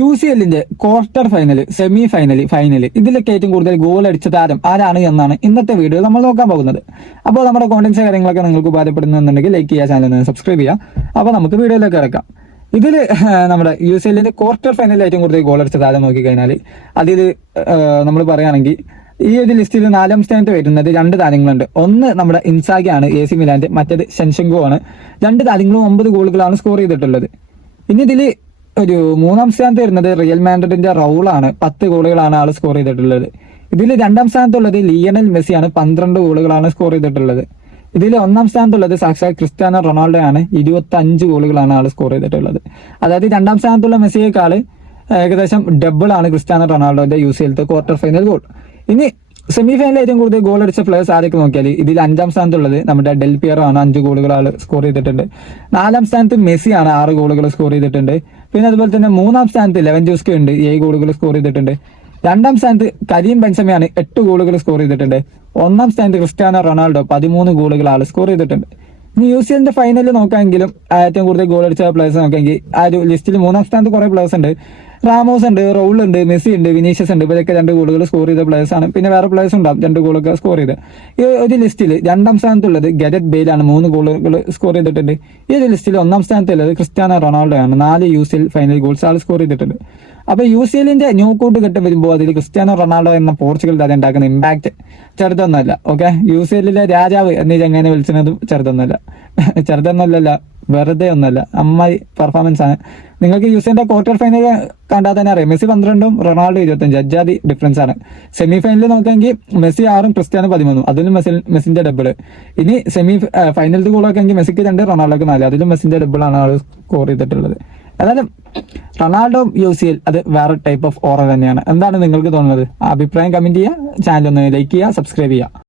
UCLന്റെ quarter final, semi final ഇതിലൊക്കെ ഏറ്റവും കൂടുതൽ ഗോൾ അടിച്ച താരം ആരാണ് എന്നാണ് ഇന്നത്തെ വീഡിയോ നമ്മൾ നോക്കാൻ പോകുന്നത്. അപ്പോൾ നമ്മുടെ കോണ്ടന്റ്സ് കാര്യങ്ങളൊക്കെ നിങ്ങൾക്ക് ഉപകാരപ്പെടുന്നുണ്ടെങ്കിൽ ലൈക്ക് ചെയ്യുക, ചാനൽ സബ്സ്ക്രൈബ് ചെയ്യുക. അപ്പോൾ നമുക്ക് വീഡിയോയിലേക്ക് ഇറക്കാം. ഇതിൽ നമ്മുടെ UCLന്റെ ക്വാർട്ടർ ഫൈനലിൽ ഏറ്റവും കൂടുതൽ ഗോൾ അടിച്ച താരം നോക്കിക്കഴിഞ്ഞാൽ അതിൽ നമ്മൾ പറയുകയാണെങ്കിൽ ഈ ഒരു ലിസ്റ്റിൽ 4ാം സ്ഥാനത്ത് വരുന്നത് 2 താരങ്ങളുണ്ട്. ഒന്ന് നമ്മുടെ ഇൻസാഗിയാണ് AC മിലാന്റെ, മറ്റേത് ഷെൻഷെങ്കോ ആണ്. 2 താരങ്ങളും 9 ഗോളുകളാണ് സ്കോർ ചെയ്തിട്ടുള്ളത്. ഇനി ഇതിൽ ഒരു 3ാം സ്ഥാനത്ത് വരുന്നത് റിയൽ മാഡ്രിഡിന്റെ റൗളാണ്. 10 ഗോളുകളാണ് ആൾ സ്കോർ ചെയ്തിട്ടുള്ളത്. ഇതിൽ 2ാം സ്ഥാനത്തുള്ളത് ലിയണൽ മെസ്സിയാണ്. 12 ഗോളുകളാണ് സ്കോർ ചെയ്തിട്ടുള്ളത്. ഇതിൽ 1ാം സ്ഥാനത്തുള്ളത് സാക്ഷാൽ ക്രിസ്ത്യാനോ റൊണാൾഡോ ആണ്. 25 ഗോളുകളാണ് ആൾ സ്കോർ ചെയ്തിട്ടുള്ളത്. അതായത് 2ാം സ്ഥാനത്തുള്ള മെസ്സിയേക്കാൾ ഏകദേശം ഡബിൾ ആണ് ക്രിസ്ത്യാനോ റൊണാൾഡോന്റെ UCLത്തെ ക്വാർട്ടർ ഫൈനൽ ഗോൾ. ഇനി സെമി ഫൈനലിൽ ഏറ്റവും കൂടുതൽ ഗോൾ അടിച്ച പ്ലേയേഴ്സ് ആരൊക്കെ നോക്കിയാൽ ഇതിൽ 5ാം സ്ഥാനത്തുള്ളത് നമ്മുടെ ഡെൽ പിയറോ ആണ്. 5 ഗോളുകൾ ആൾ സ്കോർ ചെയ്തിട്ടുണ്ട്. 4ാം സ്ഥാനത്ത് മെസ്സിയാണ്. 6 ഗോളുകൾ സ്കോർ ചെയ്തിട്ടുണ്ട്. പിന്നെ അതുപോലെ തന്നെ 3ാം സ്ഥാനത്ത് ലെവൻഡോസ്കി ഉണ്ട്. 7 ഗോളുകൾ സ്കോർ ചെയ്തിട്ടുണ്ട്. 2ാം സ്ഥാനത്ത് കരീം ബെൻസെമയാണ്. 8 ഗോളുകൾ സ്കോർ ചെയ്തിട്ടുണ്ട്. 1ാം സ്ഥാനത്ത് ക്രിസ്ത്യാനോ റൊണാൾഡോ 13 ഗോളുകൾ ആൾ സ്കോർ ചെയ്തിട്ടുണ്ട്. ഇനി UCLന്റെ ഫൈനലിൽ നോക്കാമെങ്കിലും ഏറ്റവും കൂടുതൽ ഗോൾ അടിച്ച പ്ലേയേഴ്സ് നോക്കാമെങ്കിൽ ആ ഒരു ലിസ്റ്റിൽ 3ാം സ്ഥാനത്ത് കുറെ പ്ലേയേഴ്സ് ഉണ്ട്. റാമോസ് ഉണ്ട്, റൗൾ ഉണ്ട്, മെസ്സി ഉണ്ട്, വിനീഷ്യസ് ഉണ്ട്. ഇവരൊക്കെ 2 ഗോളുകൾ സ്കോർ ചെയ്ത പ്ലേയേഴ്സ് ആണ്. പിന്നെ വേറെ പ്ലേയേഴ്സ് ഉണ്ടാവും 2 ഗോളൊക്കെ സ്കോർ ചെയ്ത്. ഈ ഒരു ലിസ്റ്റിൽ 2ാം സ്ഥാനത്തുള്ളത് ഗാരത്ത് ബെയിലാണ്. 3 ഗോളുകൾ സ്കോർ ചെയ്തിട്ടുണ്ട്. ഈ ഒരു ലിസ്റ്റിൽ 1ാം സ്ഥാനത്തുള്ളത് ക്രിസ്ത്യാനോ റൊണാൾഡോ ആണ്. 4 UCL ഫൈനൽ ഗോൾസ് ആൾ സ്കോർ ചെയ്തിട്ടുണ്ട്. അപ്പൊ UCLന്റെ നോക്കൌട്ട് ഘട്ടം വരുമ്പോൾ അതിൽ ക്രിസ്ത്യാനോ റൊണാൾഡോ എന്ന പോർച്ചുഗൽ താരം ഉണ്ടാക്കുന്ന ഇമ്പാക്ട് ചെറുതൊന്നല്ല. ഓക്കെ, UCLലെ രാജാവ് എന്നീ ചങ്ങനെ വിളിച്ചതും ചെറുതൊന്നല്ല, വെറുതെ ഒന്നല്ല, അമ്മായി പെർഫോമൻസ് ആണ്. നിങ്ങൾക്ക് UCLന്റെ ക്വാർട്ടർ ഫൈനൽ കണ്ടാൽ തന്നെ അറിയാം. മെസ്സി 12ഉം റൊണാൾഡോ 25. അജാതി ഡിഫറൻസ് ആണ്. സെമി ഫൈനലിൽ നോക്കുകയെങ്കിൽ മെസ്സി 6ഉം ക്രിസ്ത്യാനോ 13. അതിലും മെസ്സിന്റെ ഡബിൾ. ഇനി സെമി ഫൈനലിൽ ഗോളൊക്കെ എങ്കിൽ മെസ്സിക്ക് 2, റൊണാൾഡോക്ക് 4. അതിലും മെസ്സിന്റെ ഡബിൾ ആണ് ആൾ സ്കോർ ചെയ്തിട്ടുള്ളത്. ഏതായാലും റൊണാൾഡോ UCL അത് വേറെ ടൈപ്പ് ഓഫ് ഓറ തന്നെയാണ്. എന്താണ് നിങ്ങൾക്ക് തോന്നുന്നത്? അഭിപ്രായം കമന്റ് ചെയ്യുക, ചാനൽ ഒന്ന് ലൈക്ക് ചെയ്യുക, സബ്സ്ക്രൈബ് ചെയ്യുക.